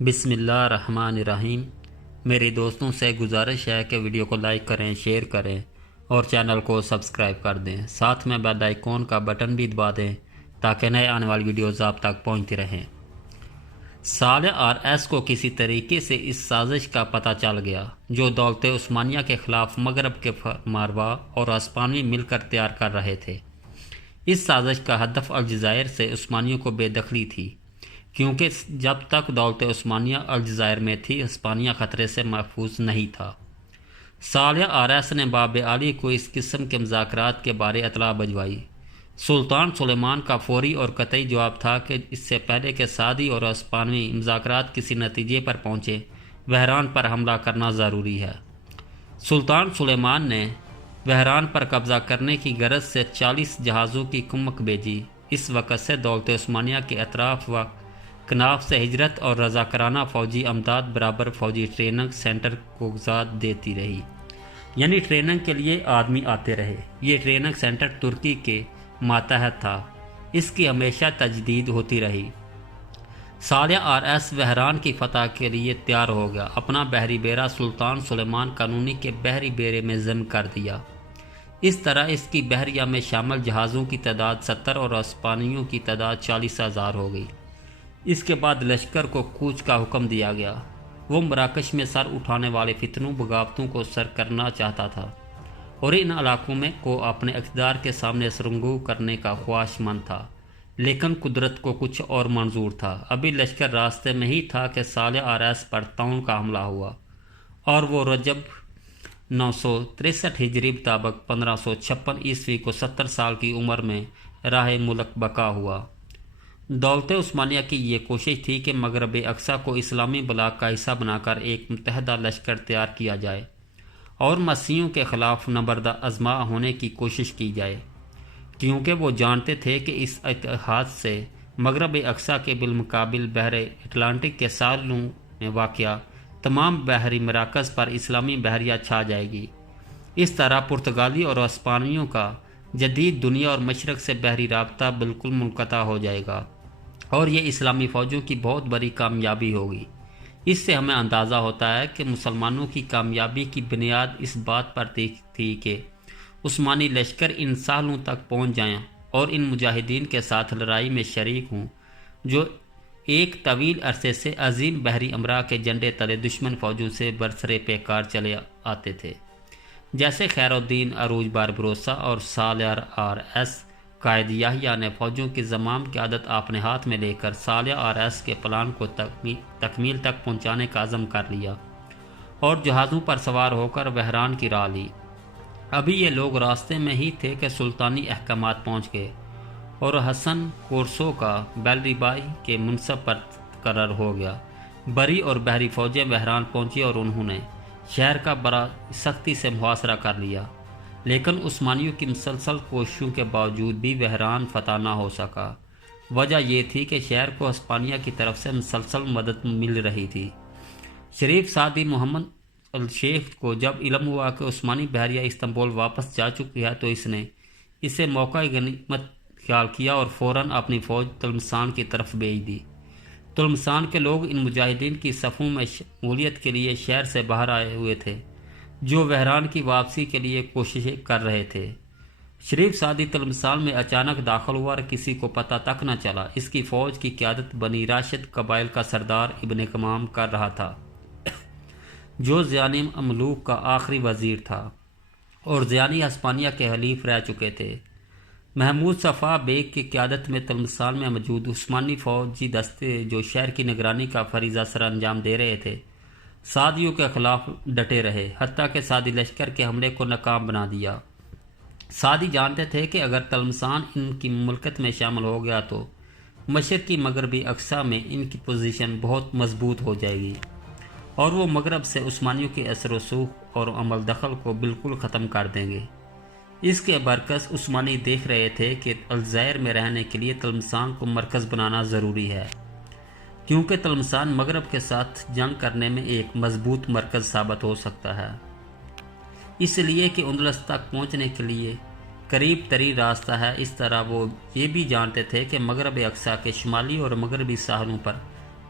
بسم اللہ الرحمن الرحیم۔ میری دوستوں سے گزارش ہے کہ ویڈیو کو لائک کریں، شیئر کریں اور چینل کو سبسکرائب کر دیں، ساتھ میں بیل آئیکن کا بٹن بھی دبا دیں تاکہ نئے آنے والی ویڈیوز آپ تک پہنچتی رہیں۔ صالح آر ایس کو کسی طریقے سے اس سازش کا پتہ چل گیا جو دولت عثمانیہ کے خلاف مغرب کے ماروا اور ہسپانوی مل کر تیار کر رہے تھے۔ اس سازش کا ہدف الجزائر سے عثمانیوں کو بے دخلی تھی، کیونکہ جب تک دولت عثمانیہ الجزائر میں تھی ہسپانیہ خطرے سے محفوظ نہیں تھا۔ صالح آر ایس نے باب علی کو اس قسم کے مذاکرات کے بارے اطلاع بھجوائی۔ سلطان سلیمان کا فوری اور قطعی جواب تھا کہ اس سے پہلے کہ سعودی اور ہسپانوی مذاکرات کسی نتیجے پر پہنچے، بحران پر حملہ کرنا ضروری ہے۔ سلطان سلیمان نے بحران پر قبضہ کرنے کی غرض سے 40 جہازوں کی کمک بھیجی۔ اس وقت سے دولت عثمانیہ کے اطراف و کناف سے ہجرت اور رضاکارانہ فوجی امداد برابر فوجی ٹریننگ سینٹر کو غذات دیتی رہی، یعنی ٹریننگ کے لیے آدمی آتے رہے۔ یہ ٹریننگ سینٹر ترکی کے ماتحت تھا، اس کی ہمیشہ تجدید ہوتی رہی۔ صالح آر ایس بحران کی فتح کے لیے تیار ہو گیا۔ اپنا بحری بیڑا سلطان سلیمان قانونی کے بحری بیڑے میں ضم کر دیا۔ اس طرح اس کی بحریہ میں شامل جہازوں کی تعداد 70 اور ہسپانویوں کی تعداد 40,000 ہو گئی۔ اس کے بعد لشکر کو کوچ کا حکم دیا گیا۔ وہ مراکش میں سر اٹھانے والے فتنوں بغاوتوں کو سر کرنا چاہتا تھا اور ان علاقوں میں کو اپنے اقتدار کے سامنے سرنگو کرنے کا خواہش مند تھا، لیکن قدرت کو کچھ اور منظور تھا۔ ابھی لشکر راستے میں ہی تھا کہ صالح آر ایس پر طاعون کا حملہ ہوا اور وہ رجب 963 ہجری مطابق 1556 عیسوی کو 70 سال کی عمر میں راہ ملک بقا ہوا۔ دولت عثمانیہ کی یہ کوشش تھی کہ مغرب اقصی کو اسلامی بلاک کا حصہ بنا کر ایک متحدہ لشکر تیار کیا جائے اور مسیحیوں کے خلاف نبردہ آزما ہونے کی کوشش کی جائے، کیونکہ وہ جانتے تھے کہ اس اتحاد سے مغرب اقصی کے بالمقابل بحر اٹلانٹک کے ساحلوں میں واقع تمام بحری مراکز پر اسلامی بحریہ چھا جائے گی۔ اس طرح پرتگالی اور ہسپانویوں کا جدید دنیا اور مشرق سے بحری رابطہ بالکل منقطع ہو جائے گا اور یہ اسلامی فوجوں کی بہت بڑی کامیابی ہوگی۔ اس سے ہمیں اندازہ ہوتا ہے کہ مسلمانوں کی کامیابی کی بنیاد اس بات پر تھی کہ عثمانی لشکر ان ساحلوں تک پہنچ جائیں اور ان مجاہدین کے ساتھ لڑائی میں شریک ہوں جو ایک طویل عرصے سے عظیم بحری امراء کے جھنڈے تلے دشمن فوجوں سے برسرے پیکار چلے آتے تھے، جیسے خیر الدین عروج باربروسا اور صالح آر ایس۔ قائد یحییٰ نے فوجوں کی زمام کی عادت اپنے ہاتھ میں لے کر صالح آر ایس کے پلان کو تکمیل تک پہنچانے کا عزم کر لیا اور جہازوں پر سوار ہو کر بحران کی راہ لی۔ ابھی یہ لوگ راستے میں ہی تھے کہ سلطانی احکامات پہنچ گئے اور حسن کورسو کا بیلری بائی کے منصب پر تقرر ہو گیا۔ بری اور بحری فوجیں بحران پہنچی اور انہوں نے شہر کا بڑا سختی سے محاصرہ کر لیا، لیکن عثمانیوں کی مسلسل کوششوں کے باوجود بھی بحران فتح نہ ہو سکا۔ وجہ یہ تھی کہ شہر کو ہسپانیہ کی طرف سے مسلسل مدد مل رہی تھی۔ شریف سعدی محمد الشیخ کو جب علم ہوا کہ عثمانی بحریہ استنبول واپس جا چکی ہے تو اس نے اسے موقع غنیمت خیال کیا اور فوراً اپنی فوج تلمسان کی طرف بھیج دی۔ تلمسان کے لوگ ان مجاہدین کی صفوں میں شمولیت کے لیے شہر سے باہر آئے ہوئے تھے جو بحران کی واپسی کے لیے کوششیں کر رہے تھے۔ شریف سعدی تلمسان میں اچانک داخل ہوا اور کسی کو پتہ تک نہ چلا۔ اس کی فوج کی قیادت بنی راشد قبائل کا سردار ابن کمام کر رہا تھا، جو زیانی مملوک کا آخری وزیر تھا اور زیانی ہسپانیہ کے حلیف رہ چکے تھے۔ محمود صفا بیگ کی قیادت میں تلمسان میں موجود عثمانی فوجی دستے جو شہر کی نگرانی کا فریضہ سر انجام دے رہے تھے، سعدیوں کے خلاف ڈٹے رہے، حتیٰ کہ سعدی لشکر کے حملے کو ناکام بنا دیا۔ سعدی جانتے تھے کہ اگر تلمسان ان کی مملکت میں شامل ہو گیا تو مشرقی مغربی اقصی میں ان کی پوزیشن بہت مضبوط ہو جائے گی اور وہ مغرب سے عثمانیوں کے اثر و رسوخ اور عمل دخل کو بالکل ختم کر دیں گے۔ اس کے برعکس عثمانی دیکھ رہے تھے کہ الجزائر میں رہنے کے لیے تلمسان کو مرکز بنانا ضروری ہے، کیونکہ تلمسان مغرب کے ساتھ جنگ کرنے میں ایک مضبوط مرکز ثابت ہو سکتا ہے، اس لیے کہ اندلس تک پہنچنے کے لیے قریب ترین راستہ ہے۔ اس طرح وہ یہ بھی جانتے تھے کہ مغرب اقصی کے شمالی اور مغربی ساحلوں پر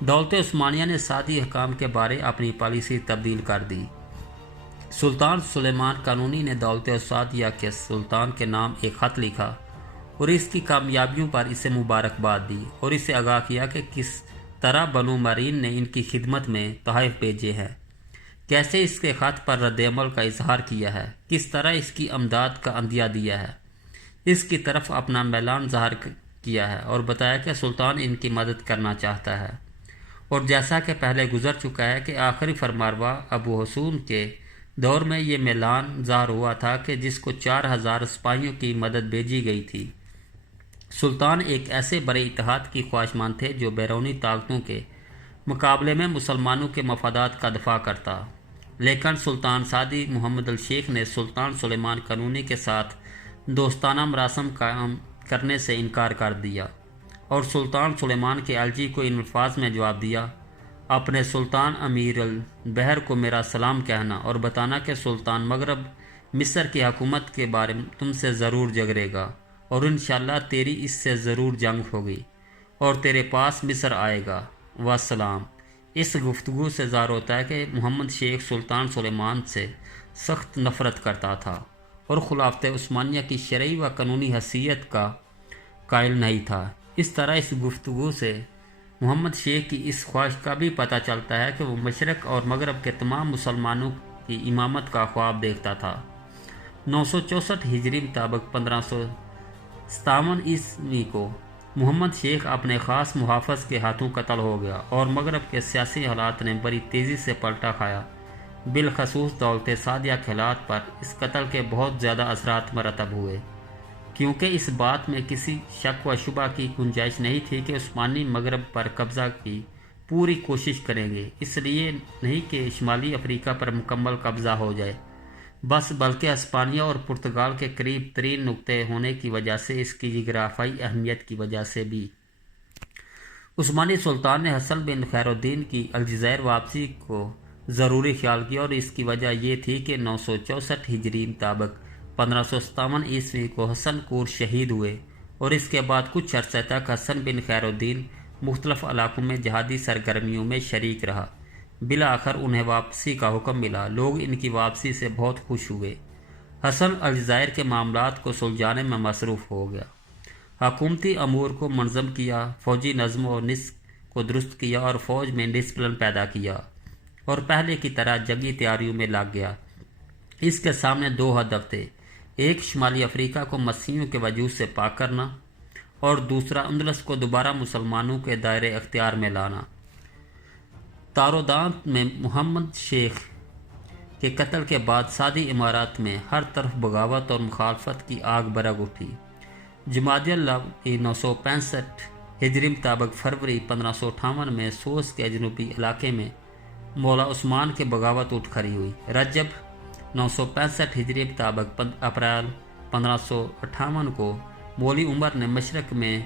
دولت عثمانیہ نے سعدی حکام کے بارے اپنی پالیسی تبدیل کر دی۔ سلطان سلیمان قانونی نے دولت سعدیہ کے سلطان کے نام ایک خط لکھا اور اس کی کامیابیوں پر اسے مبارکباد دی اور اسے آگاہ کیا کہ کس طرح بنو مرین نے ان کی خدمت میں تحائف بھیجے ہیں، کیسے اس کے خط پر رد عمل کا اظہار کیا ہے، کس طرح اس کی امداد کا عندیہ دیا ہے، اس کی طرف اپنا میلان ظاہر کیا ہے اور بتایا کہ سلطان ان کی مدد کرنا چاہتا ہے۔ اور جیسا کہ پہلے گزر چکا ہے کہ آخری فرمانروا ابو حسون کے دور میں یہ میلان ظاہر ہوا تھا کہ جس کو 4000 سپاہیوں کی مدد بھیجی گئی تھی۔ سلطان ایک ایسے بڑے اتحاد کی خواہشمند تھے جو بیرونی طاقتوں کے مقابلے میں مسلمانوں کے مفادات کا دفاع کرتا، لیکن سلطان سعدی محمد الشیخ نے سلطان سلیمان قانونی کے ساتھ دوستانہ مراسم قائم کرنے سے انکار کر دیا اور سلطان سلیمان کے الجی کو ان الفاظ میں جواب دیا: اپنے سلطان امیر البحر کو میرا سلام کہنا اور بتانا کہ سلطان مغرب مصر کی حکومت کے بارے میں تم سے ضرور جھگڑے گا اور انشاءاللہ تیری اس سے ضرور جنگ ہوگی اور تیرے پاس مصر آئے گا۔ والسلام۔ اس گفتگو سے ظاہر ہوتا ہے کہ محمد شیخ سلطان سلیمان سے سخت نفرت کرتا تھا اور خلافت عثمانیہ کی شرعی و قانونی حیثیت کا قائل نہیں تھا۔ اس طرح اس گفتگو سے محمد شیخ کی اس خواہش کا بھی پتہ چلتا ہے کہ وہ مشرق اور مغرب کے تمام مسلمانوں کی امامت کا خواب دیکھتا تھا۔ 964 ہجری مطابق 1557 عیسوی کو محمد شیخ اپنے خاص محافظ کے ہاتھوں قتل ہو گیا اور مغرب کے سیاسی حالات نے بڑی تیزی سے پلٹا کھایا۔ بالخصوص دولت سعدیہ کے حالات پر اس قتل کے بہت زیادہ اثرات مرتب ہوئے، کیونکہ اس بات میں کسی شک و شبہ کی گنجائش نہیں تھی کہ عثمانی مغرب پر قبضہ کی پوری کوشش کریں گے، اس لیے نہیں کہ شمالی افریقہ پر مکمل قبضہ ہو جائے بس، بلکہ اسپانیہ اور پرتگال کے قریب ترین نقطے ہونے کی وجہ سے، اس کی جغرافیائی اہمیت کی وجہ سے بھی۔ عثمانی سلطان نے حسن بن خیر الدین کی الجزائر واپسی کو ضروری خیال کیا اور اس کی وجہ یہ تھی کہ 964 ہجری مطابق 1557 عیسوی کو حسن کور شہید ہوئے اور اس کے بعد کچھ عرصے تک حسن بن خیر الدین مختلف علاقوں میں جہادی سرگرمیوں میں شریک رہا۔ بالآخر انہیں واپسی کا حکم ملا۔ لوگ ان کی واپسی سے بہت خوش ہوئے۔ حسن الجزائر کے معاملات کو سلجھانے میں مصروف ہو گیا، حکومتی امور کو منظم کیا، فوجی نظم و نسق کو درست کیا اور فوج میں ڈسپلن پیدا کیا اور پہلے کی طرح جنگی تیاریوں میں لگ گیا۔ اس کے سامنے دو ہدف تھے، ایک شمالی افریقہ کو مسیحیوں کے وجود سے پاک کرنا اور دوسرا اندلس کو دوبارہ مسلمانوں کے دائرے اختیار میں لانا۔ تارودانت میں محمد شیخ کے قتل کے بعد سعودی امارات میں ہر طرف بغاوت اور مخالفت کی آگ برگ اٹھی۔ جمادی الاول 965 ہجری مطابق فروری 1558 میں سوس کے جنوبی علاقے میں مولا عثمان کے بغاوت اٹھ کھڑی ہوئی۔ رجب 965 ہجری مطابق اپریل 1558 کو مولی عمر نے مشرق میں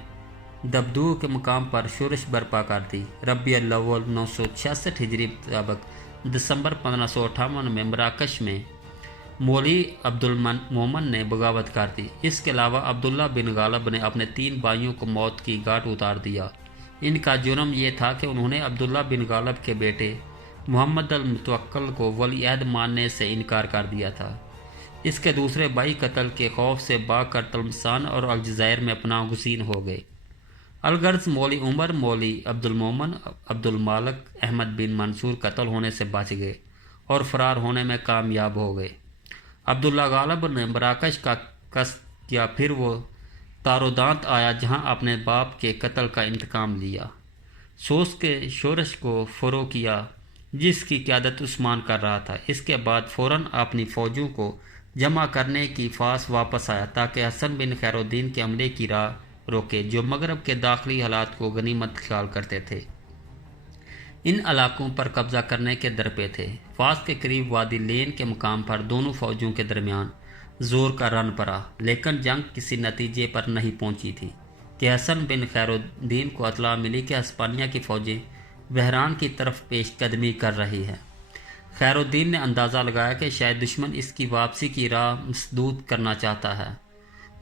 دبدو کے مقام پر شورش برپا کر دی۔ ربیع الاول 966 ہجری مطابق دسمبر 1558 میں مراکش میں مولی عبدالمومن نے بغاوت کر دی۔ اس کے علاوہ عبداللہ بن غالب نے اپنے 3 بھائیوں کو موت کی گھاٹ اتار دیا۔ ان کا جرم یہ تھا کہ انہوں نے عبداللہ بن غالب کے بیٹے محمد المتوکل کو ولی عہد ماننے سے انکار کر دیا تھا۔ اس کے دوسرے بھائی قتل کے خوف سے بھاگ کر تلمسان اور الجزائر میں پناہ گزین ہو گئے۔ الغرض مولی عمر، مولی عبدالمومن، عبدالمالک احمد بن منصور قتل ہونے سے بچ گئے اور فرار ہونے میں کامیاب ہو گئے۔ عبداللہ غالب نے مراکش کا قصد کیا، پھر وہ تارودانت آیا جہاں اپنے باپ کے قتل کا انتقام لیا۔ سوس کے شورش کو فروغ کیا جس کی قیادت عثمان کر رہا تھا۔ اس کے بعد فوراً اپنی فوجوں کو جمع کرنے کی فاس واپس آیا تاکہ حسن بن خیر الدین کے حملے کی راہ روکے جو مغرب کے داخلی حالات کو غنیمت خیال کرتے تھے۔ ان علاقوں پر قبضہ کرنے کے درپے تھے۔ فاس کے قریب وادی لین کے مقام پر دونوں فوجوں کے درمیان زور کا رن پڑا، لیکن جنگ کسی نتیجے پر نہیں پہنچی تھی کہ حسن بن خیر الدین کو اطلاع ملی کہ ہسپانیہ کی فوجیں بحران کی طرف پیش قدمی کر رہی ہیں۔ خیر الدین نے اندازہ لگایا کہ شاید دشمن اس کی واپسی کی راہ مسدود کرنا چاہتا ہے۔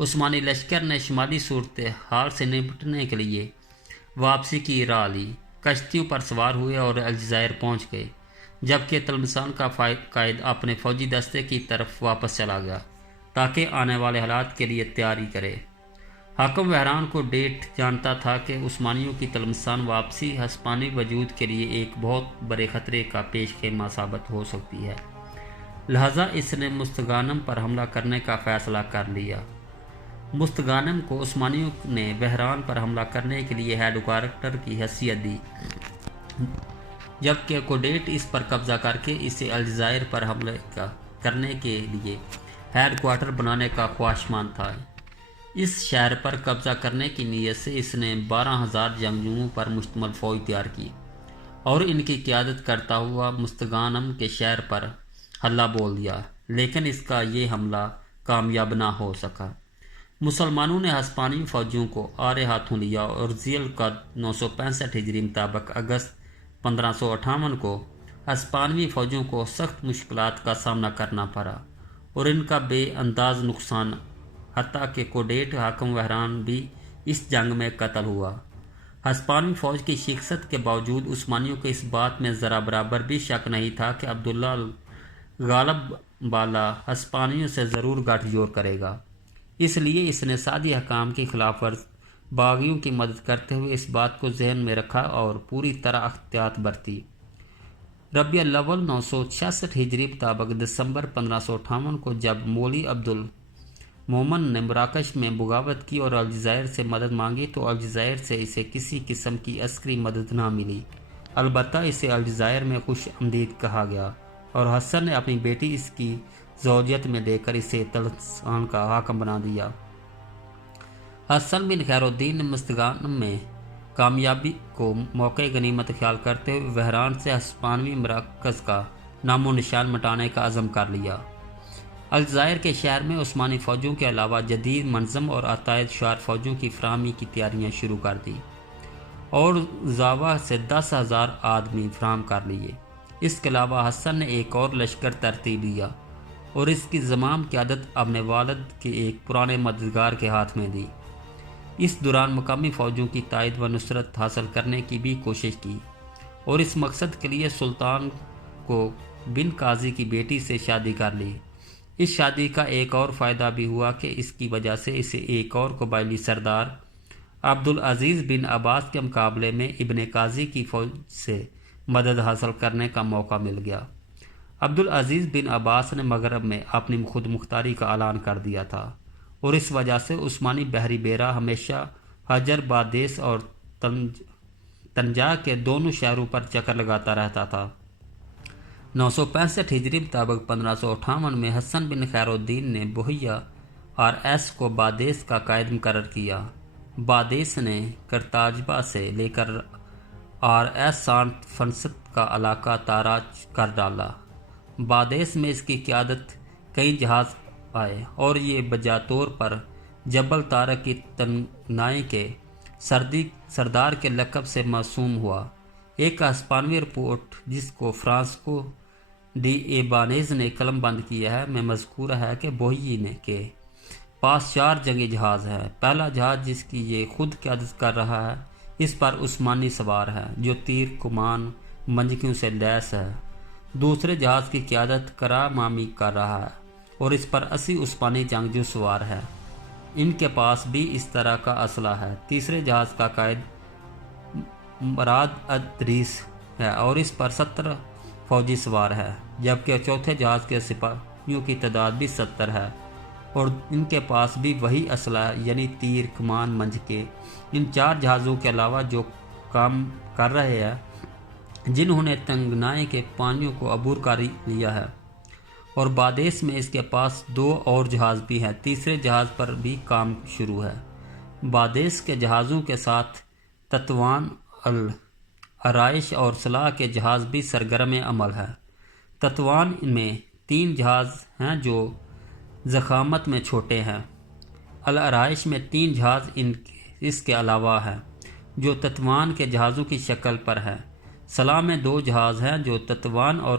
عثمانی لشکر نے شمالی صورتحال سے نمٹنے کے لیے واپسی کی راہ لی، کشتیوں پر سوار ہوئے اور الجزائر پہنچ گئے، جبکہ تلمسان کا قائد اپنے فوجی دستے کی طرف واپس چلا گیا تاکہ آنے والے حالات کے لیے تیاری کرے۔ حاکم بحران کو ڈیٹ جانتا تھا کہ عثمانیوں کی تلمسان واپسی ہسپانوی وجود کے لیے ایک بہت بڑے خطرے کا پیش خیمہ ثابت ہو سکتی ہے، لہذا اس نے مستغانم پر حملہ کرنے کا فیصلہ کر لیا۔ مستغانم کو عثمانیوں نے بحران پر حملہ کرنے کے لیے ہیڈ کوارٹر کی حیثیت دی، جبکہ کوڈیٹ اس پر قبضہ کر کے اسے الجزائر پر حملے کرنے کے لیے ہیڈ کوارٹر بنانے کا خواہشمند تھا۔ اس شہر پر قبضہ کرنے کی نیت سے اس نے 12,000 جنگجوؤں پر مشتمل فوج تیار کی اور ان کی قیادت کرتا ہوا مستغانم کے شہر پر حملہ بول دیا، لیکن اس کا یہ حملہ کامیاب نہ ہو سکا۔ مسلمانوں نے ہسپانوی فوجیوں کو آڑے ہاتھوں لیا اور ذی القعدہ 965 ہجری مطابق اگست 1558 کو ہسپانوی فوجیوں کو سخت مشکلات کا سامنا کرنا پڑا اور ان کا بے انداز نقصان، حتیٰ کہ کوڈیٹ حاکم بحران بھی اس جنگ میں قتل ہوا۔ ہسپانوی فوج کی شکست کے باوجود عثمانیوں کو اس بات میں ذرا برابر بھی شک نہیں تھا کہ عبداللہ غالب بالا ہسپانویوں سے ضرور گٹھ جوڑ کرے گا، اس لیے اس نے سادی حکام کی خلاف ورز باغیوں کی مدد کرتے ہوئے اس بات کو ذہن میں رکھا اور پوری طرح احتیاط برتی۔ ربیع الاول 966 ہجری مطابق دسمبر 1558 کو جب مولوی عبد المومن نے مراکش میں بغاوت کی اور الجزائر سے مدد مانگی تو الجزائر سے اسے کسی قسم کی عسکری مدد نہ ملی، البتہ اسے الجزائر میں خوش آمدید کہا گیا اور حسن نے اپنی بیٹی اس کی زوجیت میں دے کر اسے تلمسان کا حاکم بنا دیا۔ حسن بن خیر الدین نے مستغانم میں کامیابی کو موقع غنیمت خیال کرتے ہوئے بحران سے ہسپانوی مراکز کا نام و نشان مٹانے کا عزم کر لیا۔ الجزائر کے شہر میں عثمانی فوجوں کے علاوہ جدید منظم اور عتائد شعار فوجوں کی فراہمی کی تیاریاں شروع کر دی اور زاوا سے 10,000 آدمی فراہم کر لیے۔ اس کے علاوہ حسن نے ایک اور لشکر ترتیب دیا اور اس کی زمام قیادت اپنے والد کے ایک پرانے مددگار کے ہاتھ میں دی۔ اس دوران مقامی فوجوں کی تائید و نصرت حاصل کرنے کی بھی کوشش کی اور اس مقصد کے لیے سلطان کو بن قاضی کی بیٹی سے شادی کر لی۔ اس شادی کا ایک اور فائدہ بھی ہوا کہ اس کی وجہ سے اسے ایک اور قبائلی سردار عبدالعزیز بن عباس کے مقابلے میں ابن قاضی کی فوج سے مدد حاصل کرنے کا موقع مل گیا۔ عبدالعزیز بن عباس نے مغرب میں اپنی خود مختاری کا اعلان کر دیا تھا اور اس وجہ سے عثمانی بحری بیڑہ ہمیشہ حجر بادیس اور تنجا کے دونوں شہروں پر چکر لگاتا رہتا تھا۔ 965 ہجری مطابق 1558 میں حسن بن خیر الدین نے بوہیا RS کو بادیس کا قائد مقرر کیا۔ بادیس نے کرتاجبا سے لے کر RS سانت فرنسط کا علاقہ تاراج کر ڈالا۔ بادیس میں اس کی قیادت کئی جہاز آئے اور یہ بجا طور پر جبل طارق کی تنگنائی کے سردار کے لقب سے موسوم ہوا۔ ایک ہسپانوی رپورٹ جس کو فرانسکو ڈی ایبانیز نے قلم بند کیا ہے میں مذکور ہے کہ بوہی کے پاس 4 جنگی جہاز ہیں۔ پہلا جہاز جس کی یہ خود قیادت کر رہا ہے، اس پر عثمانی سوار ہے جو تیر کمان منجکیوں سے لیس ہے۔ دوسرے جہاز کی قیادت کرا مامی کر رہا ہے اور اس پر 80 عثمانی جنگجو سوار ہے، ان کے پاس بھی اس طرح کا اسلحہ ہے۔ تیسرے جہاز کا قائد مراد ادریس ہے اور اس پر 70 فوجی سوار ہے، جبکہ چوتھے جہاز کے سپاہیوں کی تعداد بھی 70 ہے اور ان کے پاس بھی وہی اسلحہ یعنی تیر کمان منجکے ان 4 جہازوں کے علاوہ جو کام کر رہے ہیں جنہوں نے تنگنائی کے پانیوں کو عبور کر لیا ہے، اور بادیس میں اس کے پاس 2 اور جہاز بھی ہیں۔ تیسرے جہاز پر بھی کام شروع ہے۔ بادیس کے جہازوں کے ساتھ تطوان العرائش اور صلاح کے جہاز بھی سرگرم عمل ہے۔ تطوان میں 3 جہاز ہیں جو ضخامت میں چھوٹے ہیں۔ العرائش میں 3 جہاز اس کے علاوہ ہیں جو تطوان کے جہازوں کی شکل پر ہیں۔ صلاح میں 2 جہاز ہیں جو تطوان اور